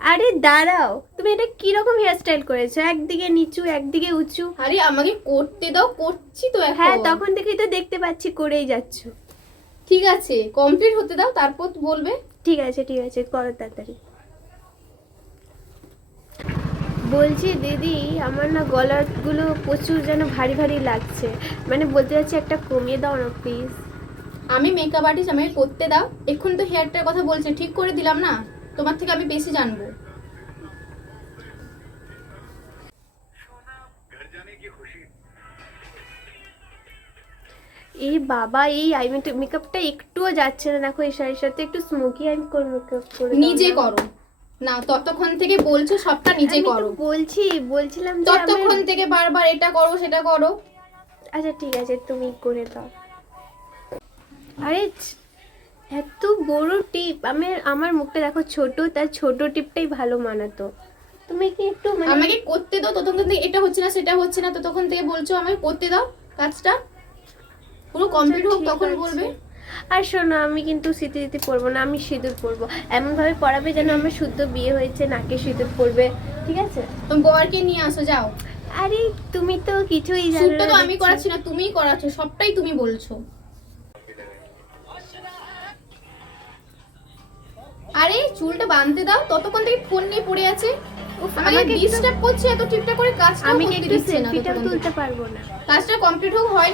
আরে দাঁড়াও তুমি এটা কীরকম হেয়ারস্টাইল করেছ? একদিকে নিচু একদিকে উঁচু? আরে আমাকে করতে দাও করছি তো এখন। হ্যাঁ তখন থেকেই তো দেখতে পাচ্ছি করেই যাচ্ছ। ঠিক আছে কমপ্লিট হতে দাও তারপর বলবে। ঠিক আছে ঠিক আছে করো তাড়াতাড়ি। বলছি দিদি আমার না গলাগুলো প্রচুর যেন ভারী ভারী লাগছে। মানে বলতে চাচ্ছি একটা কমিয়ে দাও না প্লিজ আমি মেকআপ আর্টিস্ট আমাকে করতে দাও। এখন তো হেয়ারটার কথা বলছে ঠিক করে দিলাম না? তোমার থেকে আমি বেশি জানব। এই বাবা এই আই মেকআপটা একটুও যাচ্ছে না। দেখো এই শাড়ির সাথে একটু স্মোকি আই করে মেকআপ করে নিজে করো। না ততক্ষণ থেকে বলছো সবটা নিজে করো। বলছি বলছিলাম ততক্ষণ থেকে বারবার এটা করো সেটা করো। আচ্ছা ঠিক আছে তুমি করে দাও। আরে এত বড় টিপ। আমি আমার মুখটা দেখো ছোট তার ছোট টিপটাই ভালো মানাতো। তুমি কি একটু মানে আমাকে করতে দাও ততক্ষণ থেকে এটা হচ্ছে না সেটা হচ্ছে না ততক্ষণ থেকে বলছো আমাকে করতে দাও কাজটা। পুরো কমপ্লিট হোক আচ্ছা, তখন বলবে। আর শোনো আমি কিন্তু স্মৃতি দিতে পরবো না আমি সিঁদুর পরবো। এমনভাবে পরাবে যেন আমার শুদ্ধ বিয়ে হয়েছে নাকে সিঁদুর পরবে ঠিক আছে? তুমি বরকে নিয়ে আসো যাও। আরে তুমি তো কিছুই জানো না তো আমি করাচ্ছি না তুমিই করাচ্ছ সবটাই তুমি বলছো। আরে চুলটা বাঁধতে দাও ততক্ষণ থেকে ফোন নিয়ে পড়ে আছে। আমাকে আমাকে ডিস্টার্ব করছে এত টিপটা করে কাজটা আমি একটু সেলফিটা সেলফিটাও তুলতে পারব না। কাজটা কমপ্লিট হোক হয়নি।